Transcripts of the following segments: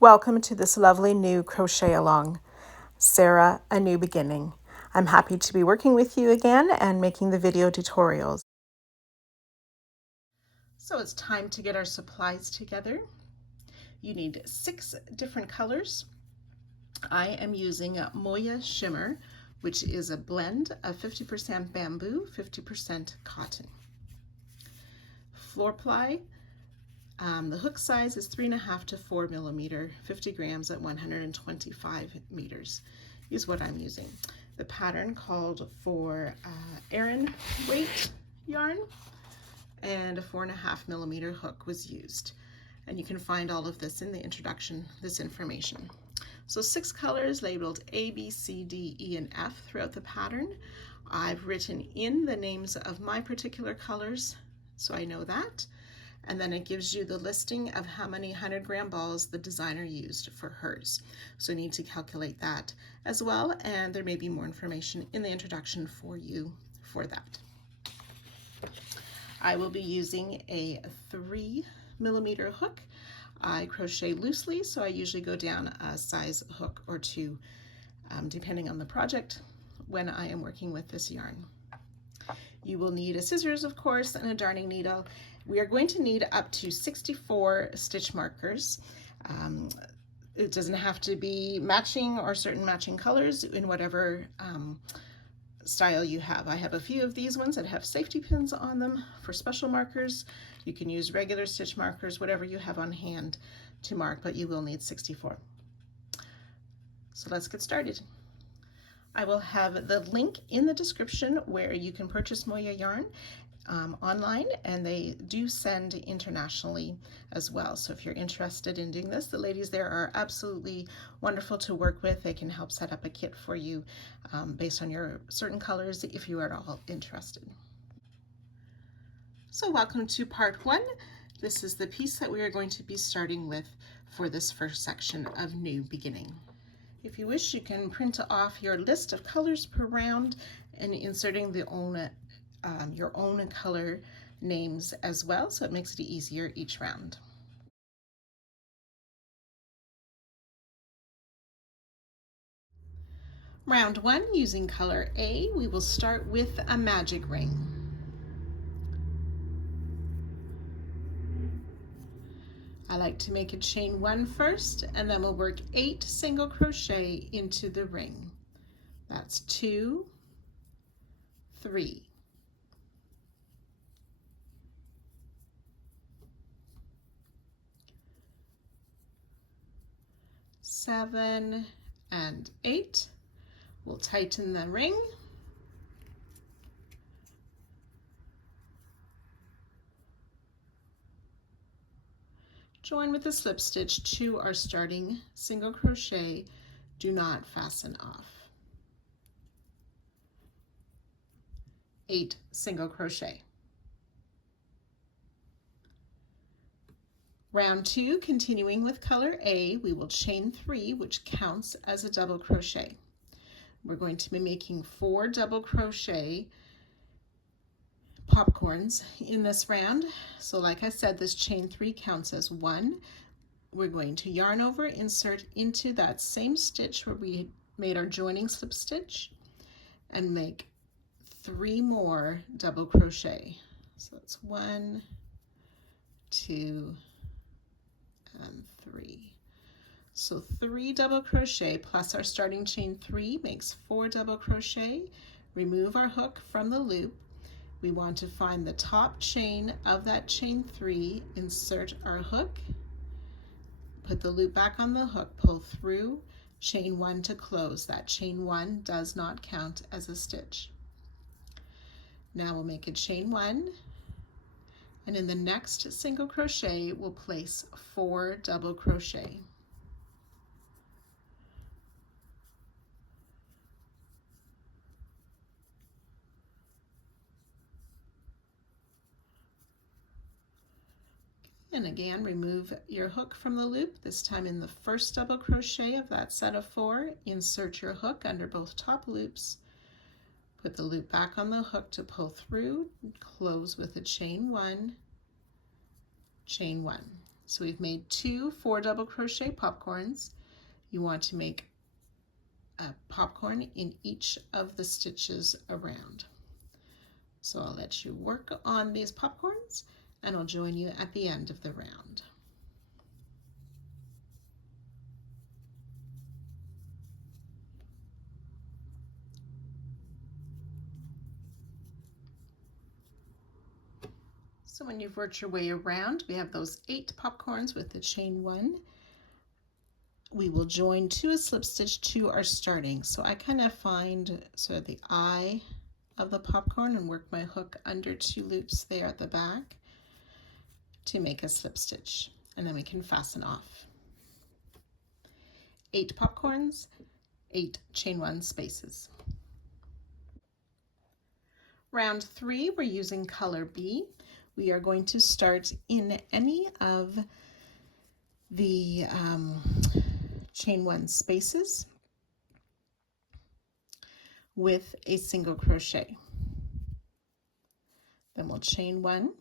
Welcome to this lovely new crochet along. Sarah, a new beginning. I'm happy to be working with you again and making the video tutorials. So it's time to get our supplies together. You need 6 different colors. I am using Moya Shimmer, which is a blend of 50% bamboo, 50% cotton. Floor ply. The hook size is 3.5 to 4 millimeter, 50 grams at 125 meters is what I'm using. The pattern called for Aran weight yarn, and a 4.5 millimeter hook was used. And you can find all of this in the introduction, this information. So 6 colors labeled A, B, C, D, E, and F throughout the pattern. I've written in the names of my particular colors, so I know that. And then it gives you the listing of how many 100-gram balls the designer used for hers. So you need to calculate that as well, and there may be more information in the introduction for you for that. I will be using a 3 millimeter hook. I crochet loosely, so I usually go down a size hook or 2, depending on the project when I am working with this yarn. You will need a scissors, of course, and a darning needle. We are going to need up to 64 stitch markers. It doesn't have to be matching or certain matching colors in whatever style you have. I have a few of these ones that have safety pins on them for special markers. You can use regular stitch markers, whatever you have on hand to mark, but you will need 64. So let's get started. I will have the link in the description where you can purchase Moya yarn online, and they do send internationally as well. So if you're interested in doing this, the ladies there are absolutely wonderful to work with. They can help set up a kit for you based on your certain colors if you are at all interested. So welcome to part 1. This is the piece that we are going to be starting with for this first section of New Beginning. If you wish, you can print off your list of colors per round and inserting your own color names as well, so it makes it easier each round. Round 1, using color A, we will start with a magic ring. I like to make a chain 1 first, and then we'll work 8 single crochet into the ring. That's 2, 3. 7 and 8. We'll tighten the ring. Join with a slip stitch to our starting single crochet. Do not fasten off. 8 single crochet. Round 2, continuing with color A, we will chain 3, which counts as a double crochet. We're going to be making 4 double crochet popcorns in this round. So like I said, this chain 3 counts as 1. We're going to yarn over, insert into that same stitch where we made our joining slip stitch, and make 3 more double crochet. So that's 1, 2, and 3. So 3 double crochet plus our starting chain 3 makes 4 double crochet. Remove our hook from the loop. We want to find the top chain of that chain 3, insert our hook, put the loop back on the hook, pull through, chain 1 to close. That chain 1 does not count as a stitch. Now we'll make a chain 1, and in the next single crochet we'll place 4 double crochet. And again, remove your hook from the loop, this time in the first double crochet of that set of 4. Insert your hook under both top loops, put the loop back on the hook to pull through, close with a chain 1, chain 1. So we've made 2 4 double crochet popcorns. You want to make a popcorn in each of the stitches around. So I'll let you work on these popcorns and I'll join you at the end of the round. So when you've worked your way around, we have those 8 popcorns with the chain 1. We will join 2 a slip stitch to our starting. So I kind of find sort of the eye of the popcorn and work my hook under 2 loops there at the back to make a slip stitch, and then we can fasten off. 8 popcorns, 8 chain 1 spaces. Round 3, we're using color B. We are going to start in any of the chain 1 spaces with a single crochet. Then we'll chain 1.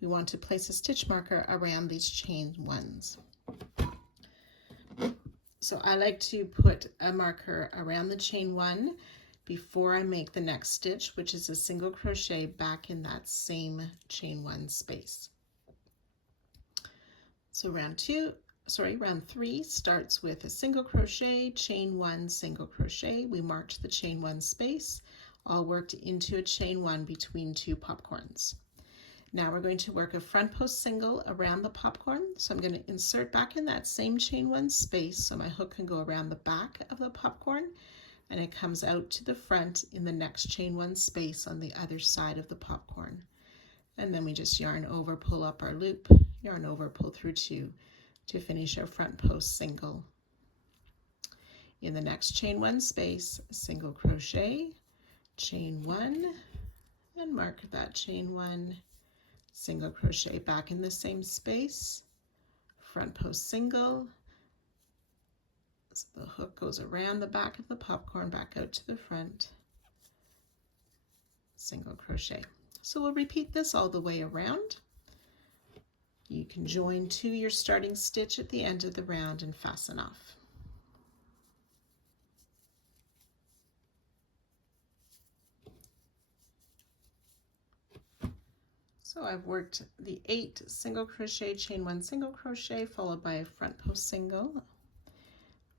We want to place a stitch marker around these chain 1s. So I like to put a marker around the chain 1 before I make the next stitch, which is a single crochet back in that same chain 1 space. So round 3 starts with a single crochet, chain 1, single crochet. We marked the chain 1 space, all worked into a chain 1 between 2 popcorns. Now we're going to work a front post single around the popcorn. So I'm going to insert back in that same chain 1 space so my hook can go around the back of the popcorn and it comes out to the front in the next chain 1 space on the other side of the popcorn. And then we just yarn over, pull up our loop, yarn over, pull through 2 to finish our front post single. In the next chain 1 space, single crochet, chain 1, and mark that chain 1, single crochet back in the same space, front post single. So the hook goes around the back of the popcorn, back out to the front, single crochet. So we'll repeat this all the way around. You can join to your starting stitch at the end of the round and fasten off. So I've worked the 8 single crochet, chain 1 single crochet, followed by a front post single,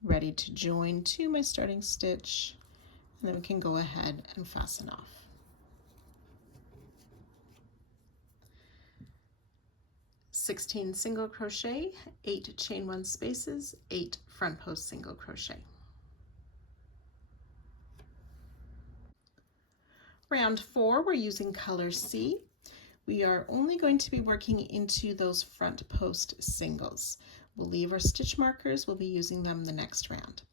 ready to join to my starting stitch, and then we can go ahead and fasten off. 16 single crochet, 8 chain 1 spaces, 8 front post single crochet. Round 4, we're using color C. We are only going to be working into those front post singles. We'll leave our stitch markers, we'll be using them the next round.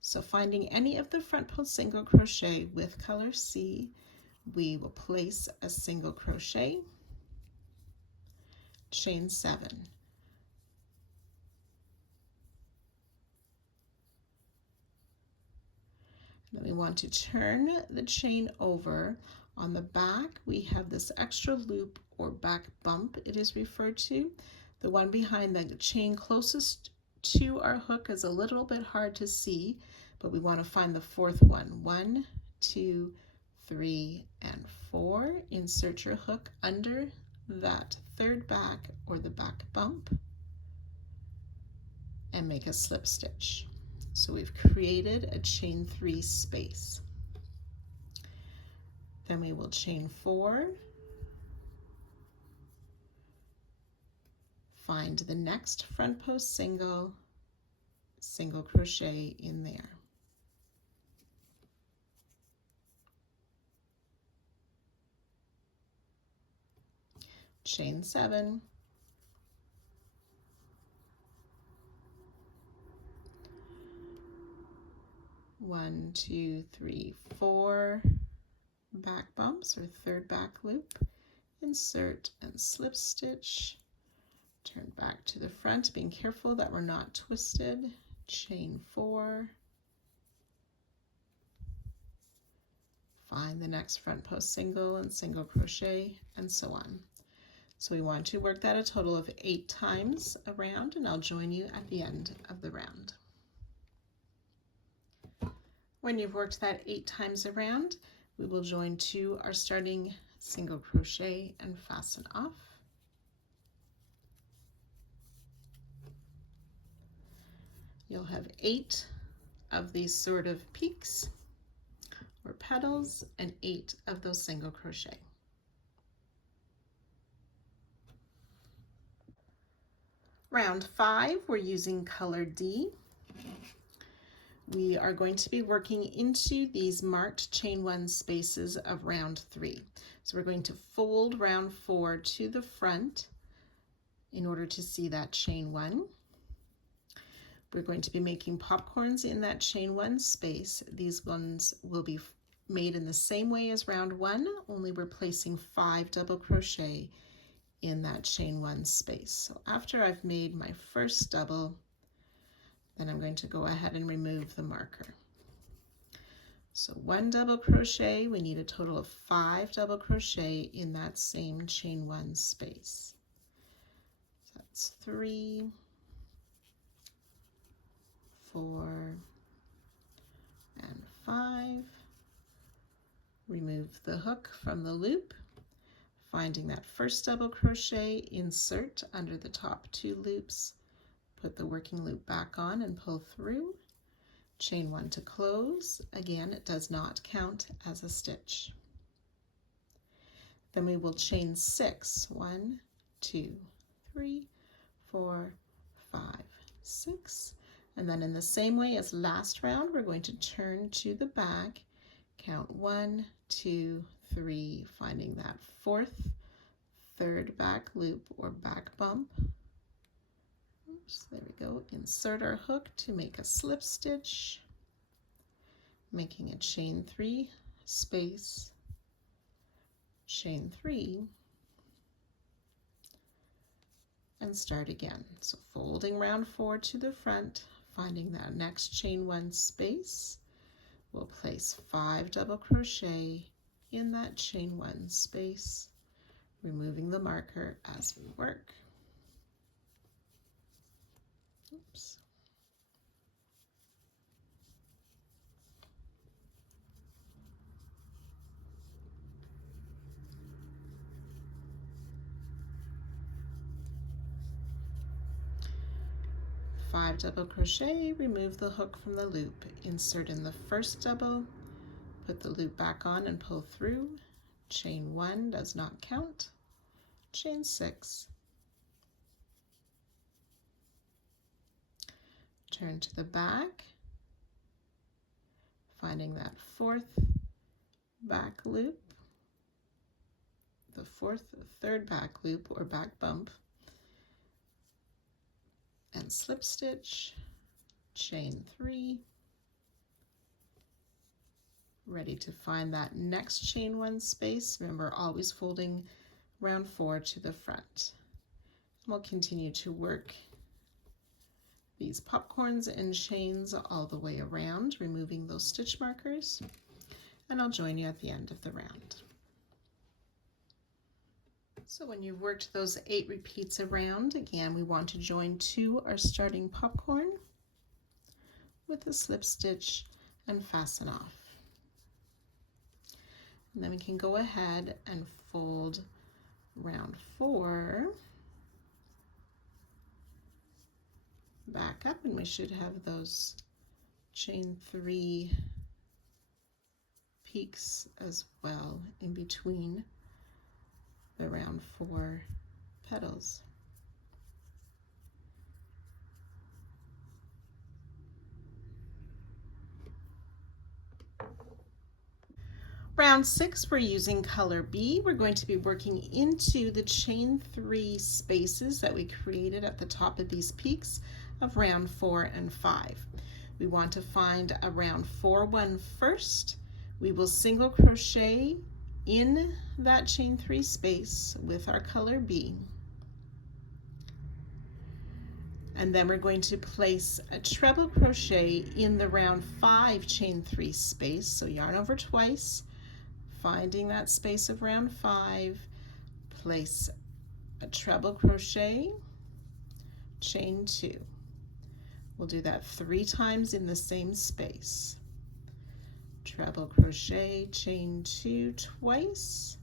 So finding any of the front post single crochet with color C, we will place a single crochet, chain 7. Then we want to turn the chain over. On the back, we have this extra loop or back bump, it is referred to. The one behind the chain closest to our hook is a little bit hard to see, but we want to find the 4th one. 1, 2, 3, and 4. Insert your hook under that 3rd back or the back bump and make a slip stitch. So we've created a chain 3 space. Then we will chain 4, find the next front post single, single crochet in there. Chain 7, one, two, three, 4 back bumps or 3rd back loop, insert and slip stitch, turn back to the front, being careful that we're not twisted, chain 4, find the next front post single and single crochet, and so on. So we want to work that a total of 8 times around, and I'll join you at the end of the round. When you've worked that 8 times around, we will join to our starting single crochet and fasten off. You'll have 8 of these sort of peaks or petals and 8 of those single crochet. Round 5, we're using color D. We are going to be working into these marked chain 1 spaces of round 3. So we're going to fold round 4 to the front in order to see that chain 1. We're going to be making popcorns in that chain 1 space. These ones will be made in the same way as round 1, only we're placing 5 double crochet in that chain 1 space. So after I've made my first double, then I'm going to go ahead and remove the marker. So 1 double crochet, we need a total of 5 double crochet in that same chain 1 space. So that's 3, 4, and 5. Remove the hook from the loop, finding that first double crochet, insert under the top 2 loops, put the working loop back on and pull through, chain 1 to close. Again, it does not count as a stitch. Then we will chain 6, 1, 2, 3, 4, 5, 6, and then in the same way as last round, we're going to turn to the back, count 1, 2, 3, finding that 4th, 3rd back loop or back bump. Oops, there we go. Insert our hook to make a slip stitch, making a chain 3 space, chain 3, and start again. So folding round 4 to the front, finding that next chain 1 space, we'll place 5 double crochet in that chain 1 space, removing the marker as we work. Oops. Five double crochet, remove the hook from the loop, insert in the first double, put the loop back on and pull through, chain 1 does not count, chain 6, turn to the back, finding that 4th back loop, the 4th, 3rd back loop or back bump, and slip stitch, chain 3, ready to find that next chain 1 space. Remember, always folding round 4 to the front. And we'll continue to work these popcorns and chains all the way around, removing those stitch markers, and I'll join you at the end of the round. So when you've worked those 8 repeats around, again, we want to join to our starting popcorn with a slip stitch and fasten off. And then we can go ahead and fold round 4 back up, and we should have those chain 3 peaks as well in between the round 4 petals. Round 6, we're using color B. We're going to be working into the chain 3 spaces that we created at the top of these peaks of round 4 and 5. We want to find a round 4 one first. We will single crochet in that chain 3 space with our color B. And then we're going to place a treble crochet in the round 5 chain 3 space. So yarn over twice, finding that space of round 5, place a treble crochet, chain 2. We'll do that 3 times in the same space. Treble crochet, chain 2 twice,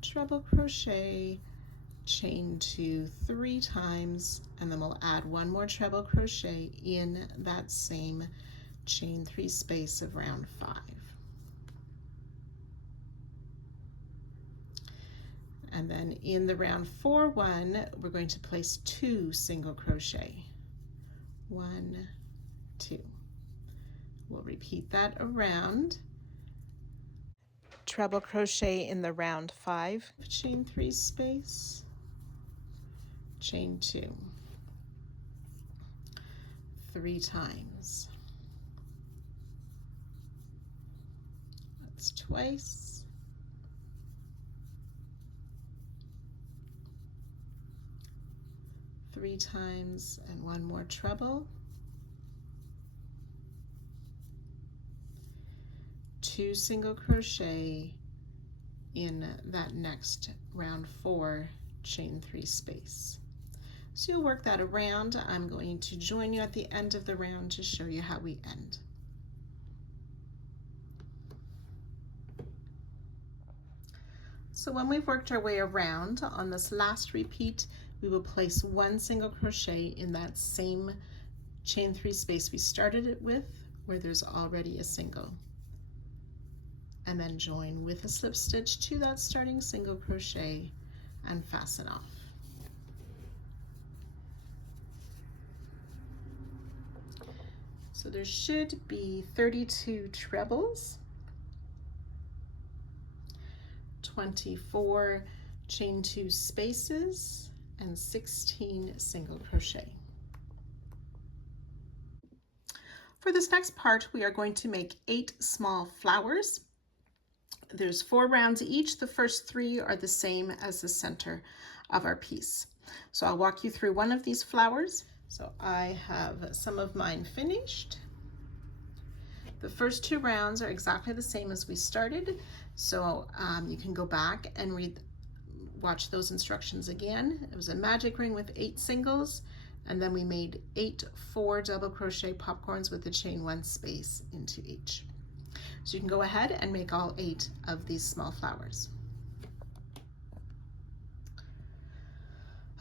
treble crochet, chain 2 3 times, and then we'll add 1 more treble crochet in that same chain 3 space of round 5. And then in the round 4 one, we're going to place 2 single crochet. 1, 2. We'll repeat that around. Treble crochet in the round 5 chain 3 space, chain 2 3 times. That's twice. Three times, and 1 more treble. 2 single crochet in that next round 4 chain 3 space. So you'll work that around. I'm going to join you at the end of the round to show you how we end. So when we've worked our way around, on this last repeat, we will place 1 single crochet in that same chain 3 space we started it with, where there's already a single, and then join with a slip stitch to that starting single crochet and fasten off. So there should be 32 trebles, 24 chain 2 spaces, and 16 single crochet. For this next part, we are going to make 8 small flowers. There's 4 rounds each. The first 3 are the same as the center of our piece. So I'll walk you through one of these flowers. So I have some of mine finished. The first 2 rounds are exactly the same as we started. So you can go back and watch those instructions again. It was a magic ring with 8 singles, and then we made 8 4 double crochet popcorns with a chain 1 space into each. So you can go ahead and make all 8 of these small flowers.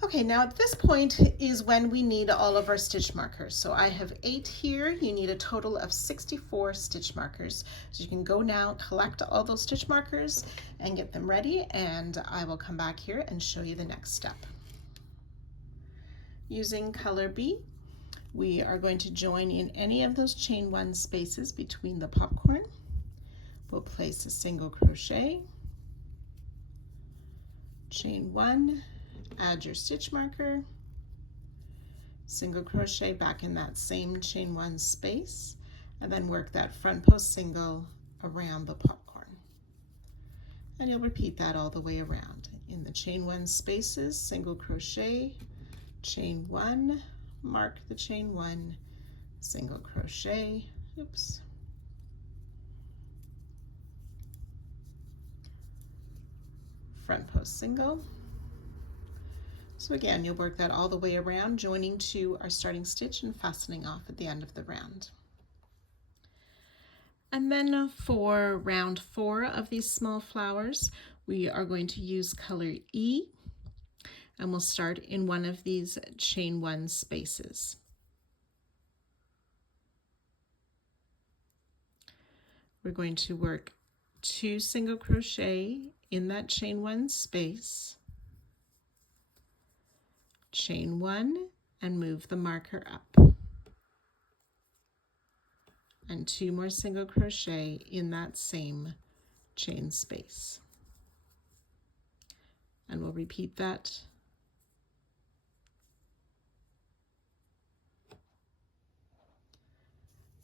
Okay, now at this point is when we need all of our stitch markers. So I have 8 here. You need a total of 64 stitch markers. So you can go now, collect all those stitch markers and get them ready, and I will come back here and show you the next step. Using color B, we are going to join in any of those chain 1 spaces between the popcorn. We'll place a single crochet, chain 1, add your stitch marker, single crochet back in that same chain 1 space, and then work that front post single around the popcorn. And you'll repeat that all the way around. In the chain 1 spaces, single crochet, chain 1, mark the chain 1, single crochet, oops, front post single. So again, you'll work that all the way around, joining to our starting stitch and fastening off at the end of the round. And then for round 4 of these small flowers, we are going to use color E, and we'll start in one of these chain 1 spaces. We're going to work 2 single crochet in that chain 1 space, chain 1, and move the marker up, and 2 more single crochet in that same chain space, and we'll repeat that.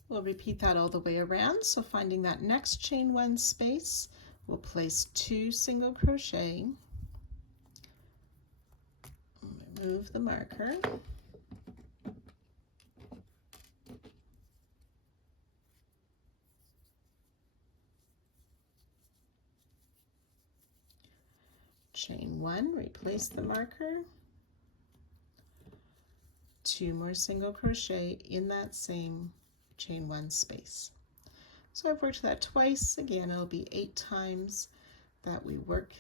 We'll repeat that all the way around. So finding that next chain 1 space, we'll place 2 single crochet, move the marker, chain 1, replace the marker, 2 more single crochet in that same chain 1 space. So I've worked that twice. Again, it'll be 8 times that we work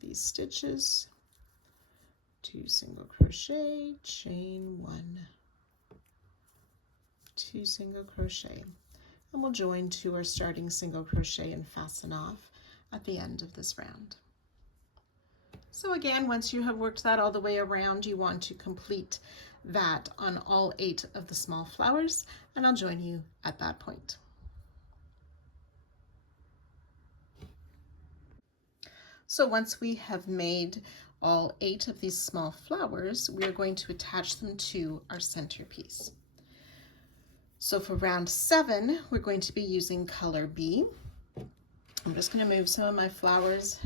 these stitches. 2 single crochet, chain 1, 2 single crochet, and we'll join to our starting single crochet and fasten off at the end of this round. So again, once you have worked that all the way around, you want to complete that on all 8 of the small flowers, and I'll join you at that point. So once we have made all 8 of these small flowers, we are going to attach them to our centerpiece. So for round 7, we're going to be using color B. I'm just going to move some of my flowers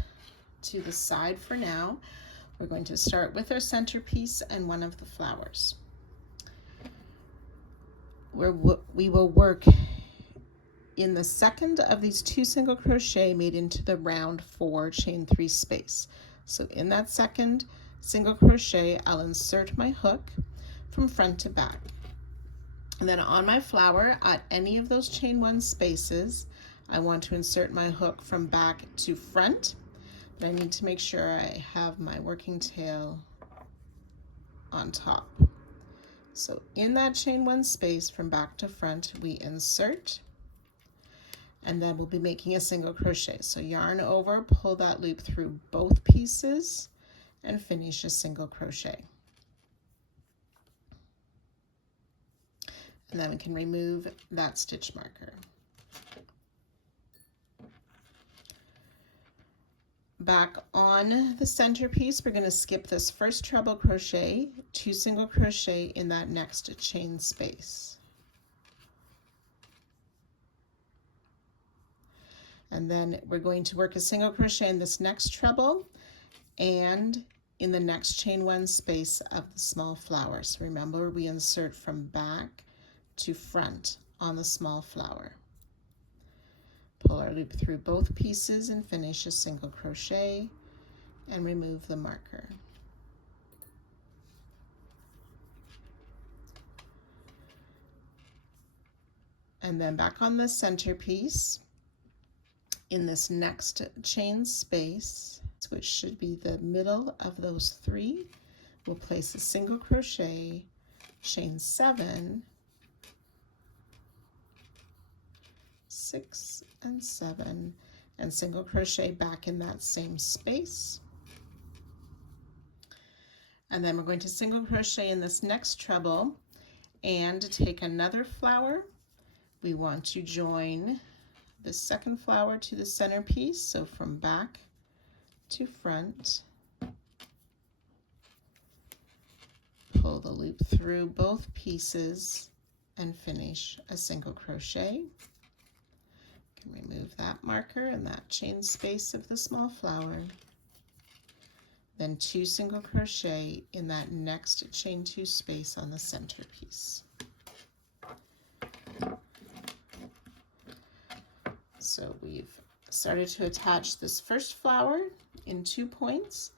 to the side for now. We're going to start with our centerpiece and one of the flowers. We will work in the second of these 2 single crochet made into the round 4 chain 3 space. So in that second single crochet, I'll insert my hook from front to back. And then on my flower, at any of those chain 1 spaces, I want to insert my hook from back to front, but I need to make sure I have my working tail on top. So in that chain 1 space from back to front, we insert, and then we'll be making a single crochet. So yarn over, pull that loop through both pieces, and finish a single crochet. And then we can remove that stitch marker. Back on the centerpiece, we're going to skip this first treble crochet, 2 single crochet in that next chain space. And then we're going to work a single crochet in this next treble and in the next chain 1 space of the small flower. So remember, we insert from back to front on the small flower. Pull our loop through both pieces and finish a single crochet and remove the marker. And then back on the centerpiece, in this next chain space, which should be the middle of those 3, we'll place a single crochet, chain 7, 6 and 7, and single crochet back in that same space. And then we're going to single crochet in this next treble and take another flower. We want to join the second flower to the centerpiece, so from back to front, pull the loop through both pieces and finish a single crochet. Can remove that marker and that chain space of the small flower, then 2 single crochet in that next chain 2 space on the centerpiece. So we've started to attach this first flower in 2 points.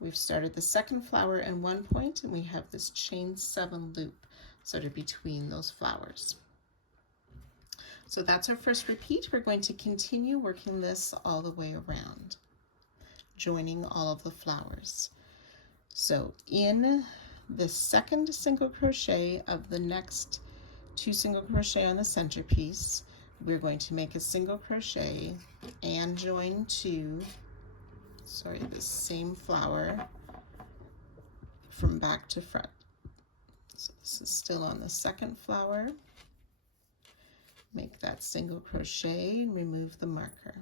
We've started the second flower in 1 point, and we have this chain 7 loop sort of between those flowers. So that's our first repeat. We're going to continue working this all the way around, joining all of the flowers. So in the second single crochet of the next 2 single crochet on the centerpiece, we're going to make a single crochet and join to, the same flower from back to front. So this is still on the second flower. Make that single crochet and remove the marker.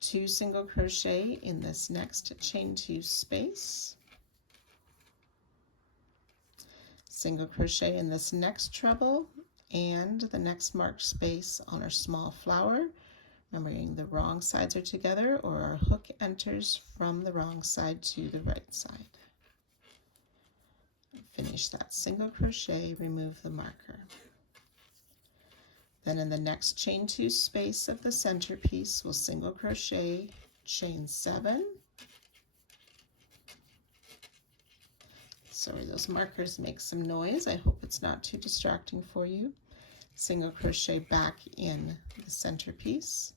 2 single crochet in this next chain 2 space. Single crochet in this next treble and the next marked space on our small flower. Remembering the wrong sides are together, or our hook enters from the wrong side to the right side. Finish that single crochet, remove the marker. Then in the next chain 2 space of the centerpiece, we'll single crochet, chain 7. Sorry, those markers make some noise. I hope it's not too distracting for you. Single crochet back in the centerpiece.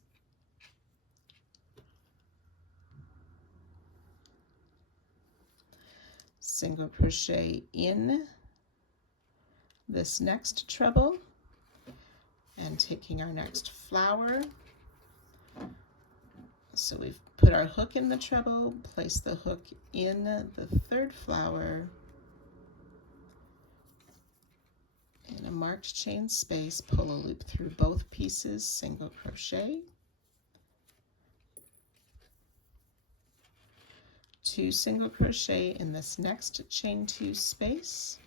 Single crochet in this next treble, and taking our next flower. So we've put our hook in the treble, place the hook in the third flower, in a marked chain space, pull a loop through both pieces, single crochet, 2 single crochet in this next chain 2 space,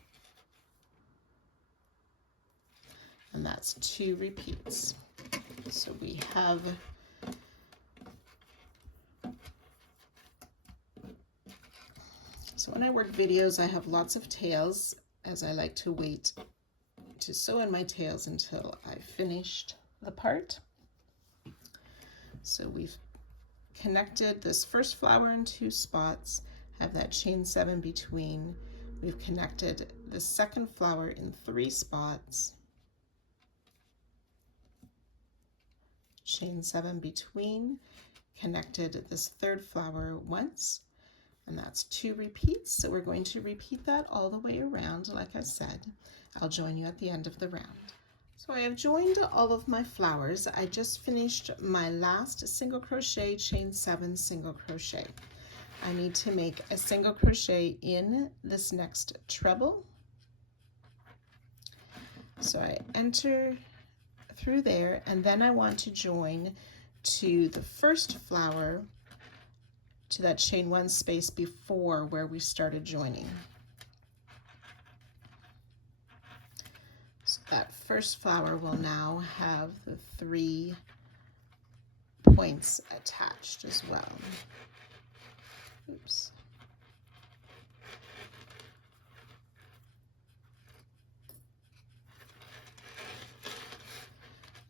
and that's 2 repeats. So we have when I work videos, I have lots of tails, as I like to wait to sew in my tails until I've finished the part. So we've connected this first flower in 2 spots, have that chain 7 between. We've connected the second flower in 3 spots, chain 7 between, connected this third flower once, and that's 2 repeats. So we're going to repeat that all the way around. Like I said, I'll join you at the end of the round. So I have joined all of my flowers. I just finished my last single crochet, chain 7 single crochet. I need to make a single crochet in this next treble. So I enter through there, and then I want to join to the first flower, to that chain 1 space before where we started joining. So that first flower will now have the 3 points attached as well. Oops.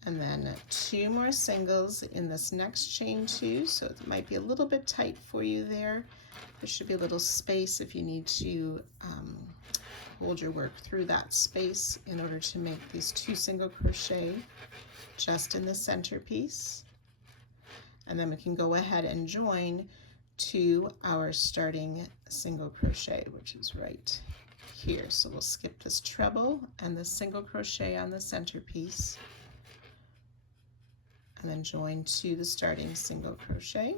And then 2 more singles in this next chain 2, so it might be a little bit tight for you there. There should be a little space if you need to hold your work through that space in order to make these 2 single crochet just in the centerpiece. And then we can go ahead and join to our starting single crochet, which is right here. So we'll skip this treble and the single crochet on the centerpiece, and then join to the starting single crochet.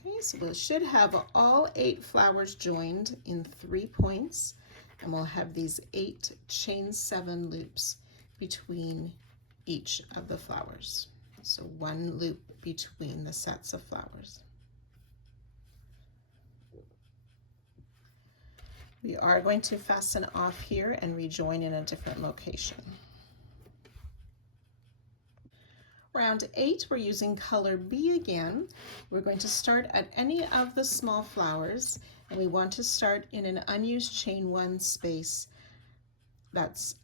Okay, so we should have all 8 flowers joined in 3 points, and we'll have these 8 chain 7 loops between each of the flowers. So 1 loop between the sets of flowers. We are going to fasten off here and rejoin in a different location. Round 8, we're using color B again. We're going to start at any of the small flowers, and we want to start in an unused chain 1 space that's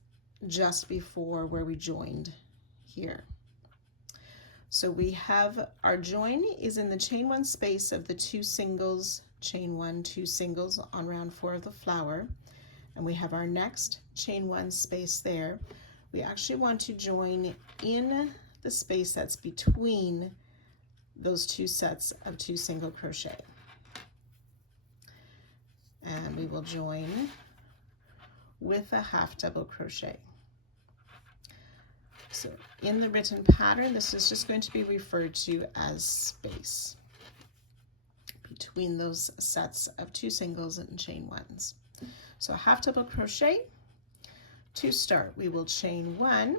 just before where we joined here. So we have our join is in the chain 1 space of the 2 singles, chain 1, 2 singles on round 4 of the flower, and we have our next chain 1 space there. We actually want to join in the space that's between those 2 sets of 2 single crochet, and we will join with a half double crochet. So in the written pattern, this is just going to be referred to as space between those sets of 2 singles and chain 1s. So a half double crochet. To start, we will chain 1.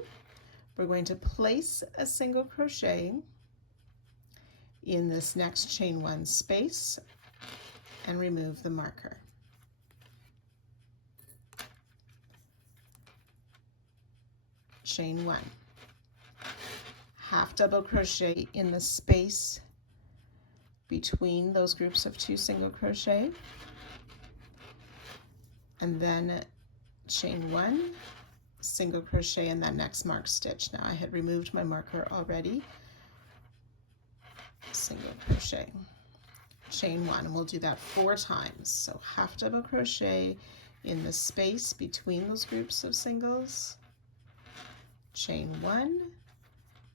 We're going to place a single crochet in this next chain 1 space and remove the marker. Chain 1. Half double crochet in the space between those groups of 2 single crochet, and then chain 1, single crochet in that next marked stitch. Now I had removed my marker already. Single crochet, chain 1, and we'll do that 4 times. So half double crochet in the space between those groups of singles, chain 1,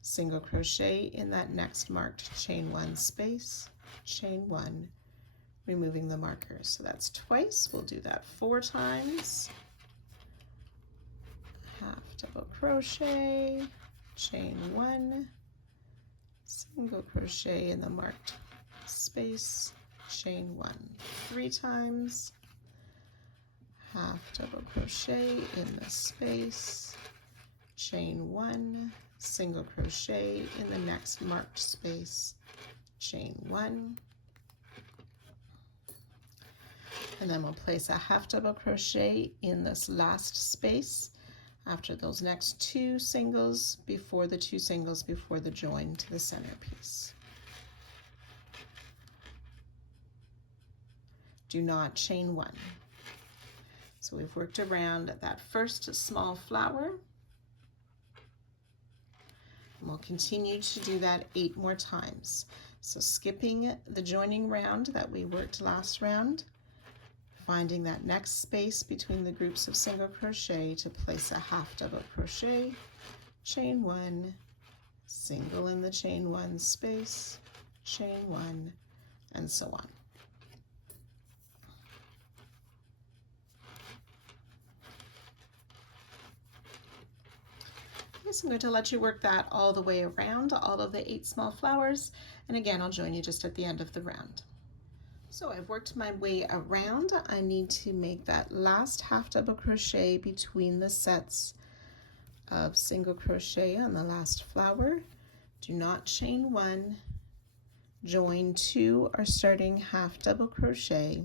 single crochet in that next marked chain 1 space, chain 1, removing the marker. So that's twice. We'll do that 4 times. Half double crochet, chain 1, single crochet in the marked space, chain 1, 3 times, half double crochet in the space, chain 1, single crochet in the next marked space, chain 1, and then we'll place a half double crochet in this last space after those next 2 singles before the 2 singles before the join to the centerpiece. Do not chain 1. So we've worked around that first small flower, and we'll continue to do that 8 more times. So skipping the joining round that we worked last round, finding that next space between the groups of single crochet to place a half double crochet, chain 1, single in the chain 1 space, chain 1, and so on. Okay, so I'm going to let you work that all the way around, all of the 8 small flowers, and again I'll join you just at the end of the round. So I've worked my way around. I need to make that last half double crochet between the sets of single crochet on the last flower. Do not chain 1, join 2 or starting half double crochet,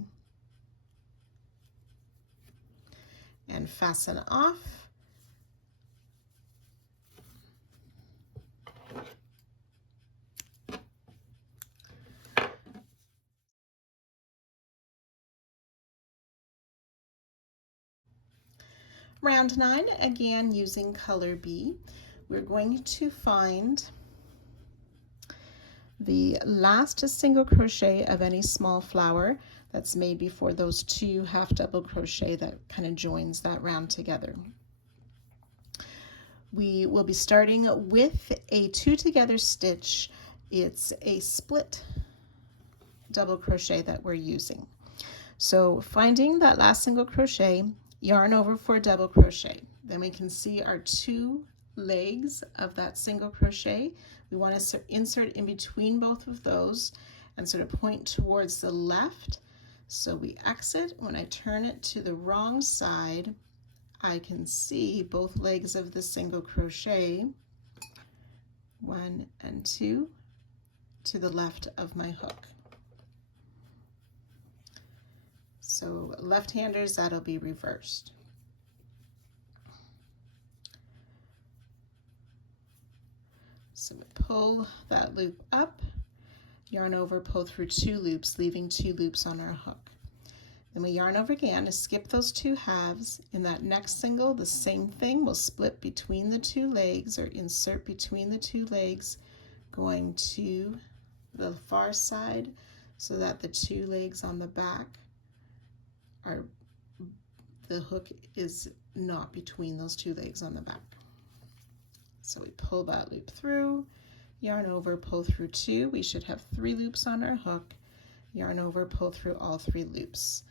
and fasten off. Round 9, again using color B, we're going to find the last single crochet of any small flower that's made before those 2 half double crochet that kind of joins that round together. We will be starting with a 2 together stitch. It's a split double crochet that we're using. So finding that last single crochet, yarn over for a double crochet. Then we can see our 2 legs of that single crochet. We want to insert in between both of those and sort of point towards the left. So we exit. When I turn it to the wrong side, I can see both legs of the single crochet, 1 and 2, to the left of my hook. So left-handers, that'll be reversed. So we pull that loop up, yarn over, pull through 2 loops, leaving 2 loops on our hook. Then we yarn over again to skip those 2 halves. In that next single, the same thing, we'll split between the 2 legs or insert between the 2 legs, going to the far side so that the 2 legs on the back are, the hook is not between those 2 legs on the back. So we pull that loop through, yarn over, pull through 2. We should have 3 loops on our hook, yarn over, pull through all 3 loops.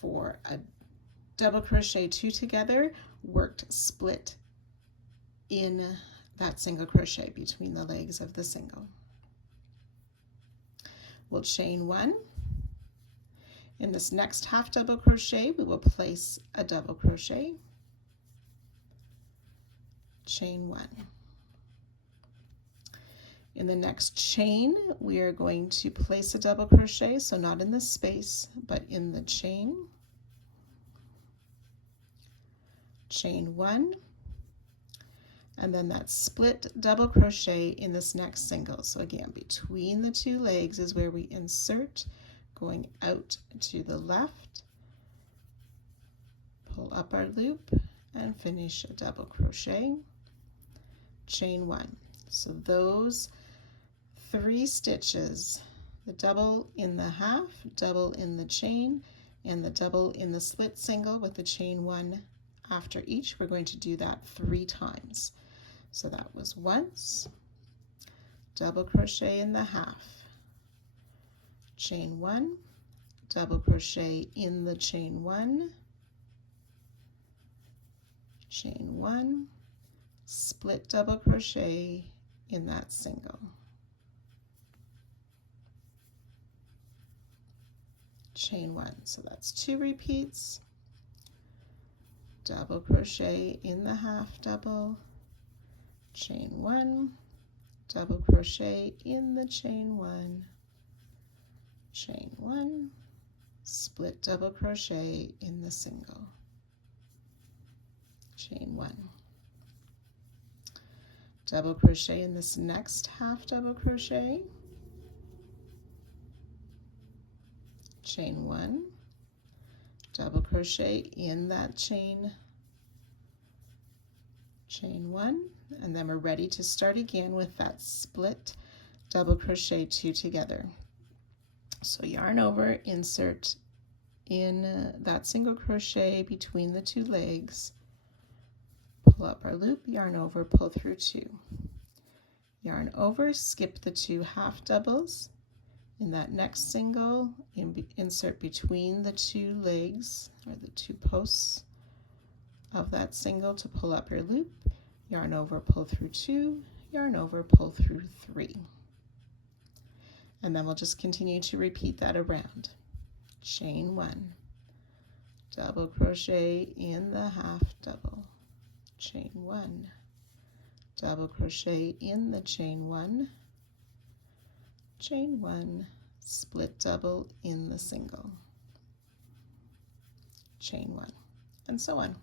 For a double crochet 2 together, worked split in that single crochet between the legs of the single. We'll chain 1. In this next half double crochet, we will place a double crochet, chain 1. In the next chain, we are going to place a double crochet, so not in the space, but in the chain, chain 1, and then that split double crochet in this next single. So again, between the 2 legs is where we insert, going out to the left, pull up our loop and finish a double crochet, chain 1. So those 3 stitches, the double in the half, double in the chain, and the double in the split single with the chain 1 after each, we're going to do that 3 times. So that was once, double crochet in the half, chain 1, double crochet in the chain 1, chain 1, split double crochet in that single, chain 1. So that's 2 repeats, double crochet in the half double, chain 1, double crochet in the chain 1, chain 1, split double crochet in the single, chain 1, double crochet in this next half double crochet, chain 1, double crochet in that chain, chain 1, and then we're ready to start again with that split double crochet 2 together. So yarn over, insert in that single crochet between the 2 legs, pull up our loop, yarn over, pull through 2, yarn over, skip the 2 half doubles. In that next single, insert between the 2 legs or the 2 posts of that single to pull up your loop, yarn over, pull through 2, yarn over, pull through 3. And then we'll just continue to repeat that around. Chain 1, double crochet in the half double, chain 1, double crochet in the chain 1, chain 1, split double in the single, chain 1, and so on.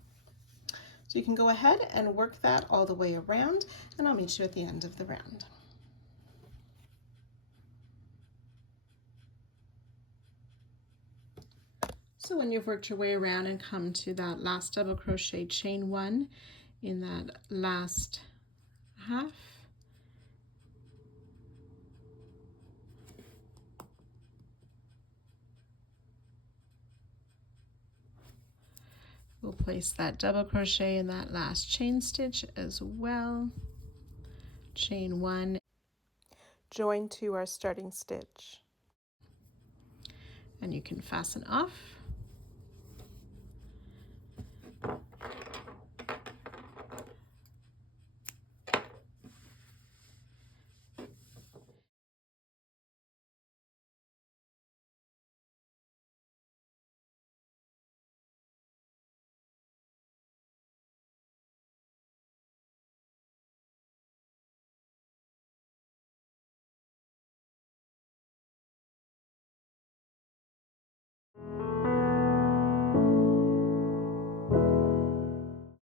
So you can go ahead and work that all the way around, and I'll meet you at the end of the round. So when you've worked your way around and come to that last double crochet, chain 1 in that last half, we'll place that double crochet in that last chain stitch as well, chain 1, join to our starting stitch, and you can fasten off